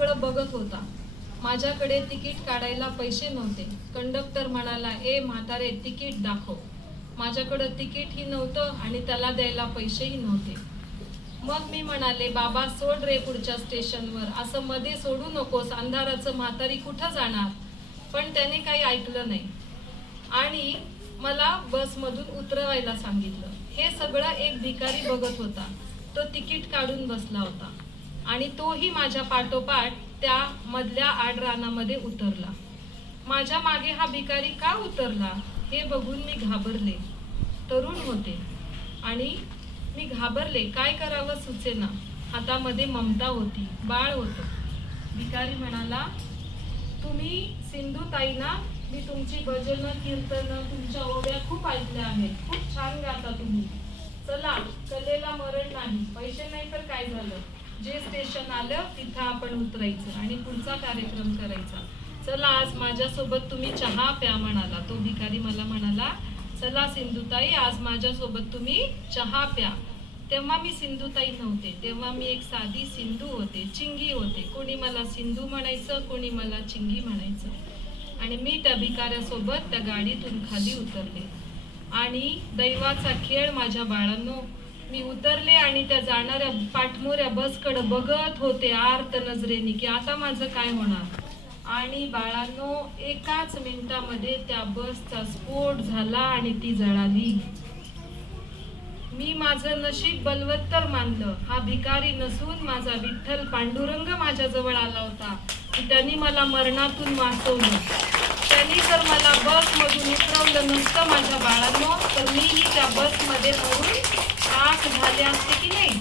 सगळं बघत होता। माझ्याकडे तिकीट काढायला पैसे नव्हते। कंडक्टर म्हणाला, ए म्हातारे, तिकीट दाखव। माझ्याकडे तिकीटही नव्हतं आणि त्याला द्यायला पैसेही नव्हते। मग मी म्हणाले, बाबा सोड रे पुढच्या स्टेशनवर, असं मध्ये सोडू नकोस, अंधाराचं म्हातारी कुठं जाणार। पण त्याने काही ऐकलं नाही आणि मला बसमधून उतरवायला सांगितलं। हे सगळं एक भिकारी बघत होता। तो तिकीट काढून बसला होता आणि तोही माझ्या पाठोपाठ त्या मधल्या आडरानामध्ये उतरला। माझ्या मागे हा भिकारी का उतरला हे बघून मी घाबरले। तरुण होते आणि मी घाबरले, काय करावं सुचेना। हातामध्ये ममता होती, बाळ होतं। भिकारी म्हणाला, तुम्ही सिंधुताई ना? मी तुमची भजनं कीर्तनं तुमच्या ओव्या खूप ऐकल्या आहेत, खूप छान गाता तुम्ही। चला, कलेला मरण नाही। पैसे नाही तर काय झालं, जे स्टेशन आलं तिथं आपण उतरायचं आणि पुढचा कार्यक्रम करायचा। चला, आज माझ्यासोबत तुम्ही चहा प्या म्हणाला। तो भिकारी मला म्हणाला, चला सिंधुताई, आज माझ्यासोबत तुम्ही चहा प्या। तेव्हा मी सिंधुताई नव्हते, तेव्हा मी एक साधी सिंधू होते, चिंगी होते। कोणी मला सिंधू म्हणायचं, कोणी मला चिंगी म्हणायचं। आणि मी त्या भिकाऱ्यासोबत त्या गाडीतून खाली उतरले आणि दैवाचा खेळ माझ्या बाळांनो, मी उतरले आणि त्या जाणाऱ्या पाठमोऱ्या बसकडे बघत होते आर्त नजरेने की आता माझं काय होणार। आणि बाळांनो, एकाच मिनिटामध्ये त्या बसचा स्फोट झाला आणि ती जळाली। मी माझं नशीब बलवत्तर मानलं। हा भिकारी नसून माझा विठ्ठल पांडुरंग माझ्या जवळ आला होता की त्यांनी मला मरणातून वाचवलं। त्यांनी जर मला बसमधून उतरवलं नसतं माझ्या बाळांनो, तर मीही त्या बसमध्ये मरून राख झाले असते की नाही।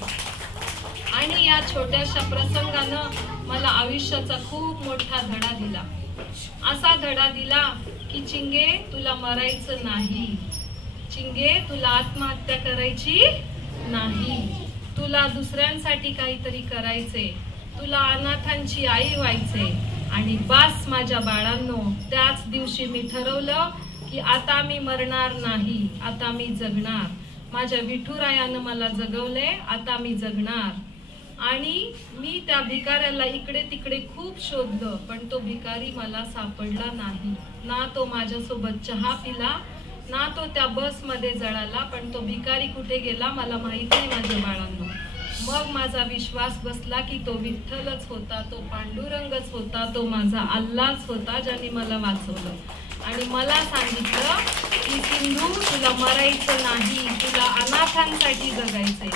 आणि या छोट्याशा प्रसंगानं मला आयुष्याचा खूप मोठा धडा दिला। असा धडा दिला की चिंगे, तुला मरायचं नाही। चिंगे, तुला आत्महत्या करायची नाही। तुला दुसऱ्यांसाठी काहीतरी करायचे, तुला अनाथांची आई व्हायचे। आणि बास माझ्या बाळांनो, त्याच दिवशी मी ठरवलं की आता मी मरणार नाही, आता मी जगणार। माझ्या विठुरायानं मला जगवले, आता मी जगणार। आणि मी त्या भिकाऱ्याला इकडे तिकडे खूप शोधलं, पण तो भिकारी मला सापडला नाही। ना तो माझ्यासोबत चहा पिला, ना तो त्या बसमध्ये जळाला, पण तो भिकारी कुठे गेला मला माहित नाही माझ्या बाळांनो। मग माझा विश्वास बसला की तो विठ्ठलच होता, तो पांडुरंगच होता, तो माझा अल्लाच होता ज्याने मला वाचवलं आणि मला सांगितलं की सिंधू, तुला मरायचं नाही, तुला अनाथांसाठी जगायचंय।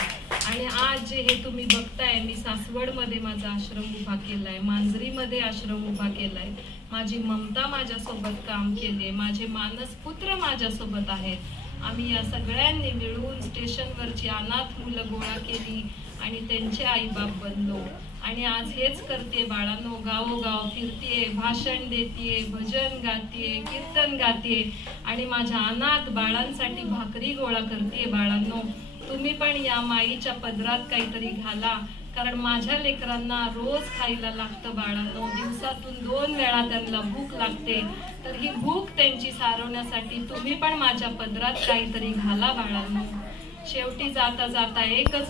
आणि आज जे हे तुम्ही बघताय, मी सासवडमध्ये माझा आश्रम उभा केलाय, मांजरीमध्ये आश्रम उभा केलाय। माझी ममता माझ्यासोबत काम केले, माझे मानस पुत्र माझ्यासोबत आहेत। आम्ही या सगळ्यांनी मिळून स्टेशनवरची अनाथ मुलं गोळा केली आणि त्यांचे आईबाप बनलो। आणि आज हेच करते बाळांनो, गावोगाव फिरतीये, भाषण देतीये, भजन गातीये, कीर्तन गातीये आणि माझ्या अनाथ बाळांसाठी भाकरी गोळा करतेय। बाळांनो, तुम्ही पण या माईच्या पदरात काहीतरी घाला, कारण माझ्या लेकरांना रोज खायला लागतं बाळांनो। दिवसातून 2 वेळा त्यांना भूक लागते, तर ही भूक त्यांची सारवण्यासाठी तुम्ही पण माझ्या पदरात काहीतरी घाला बाळांनो। शेवटी जाता जाता एकच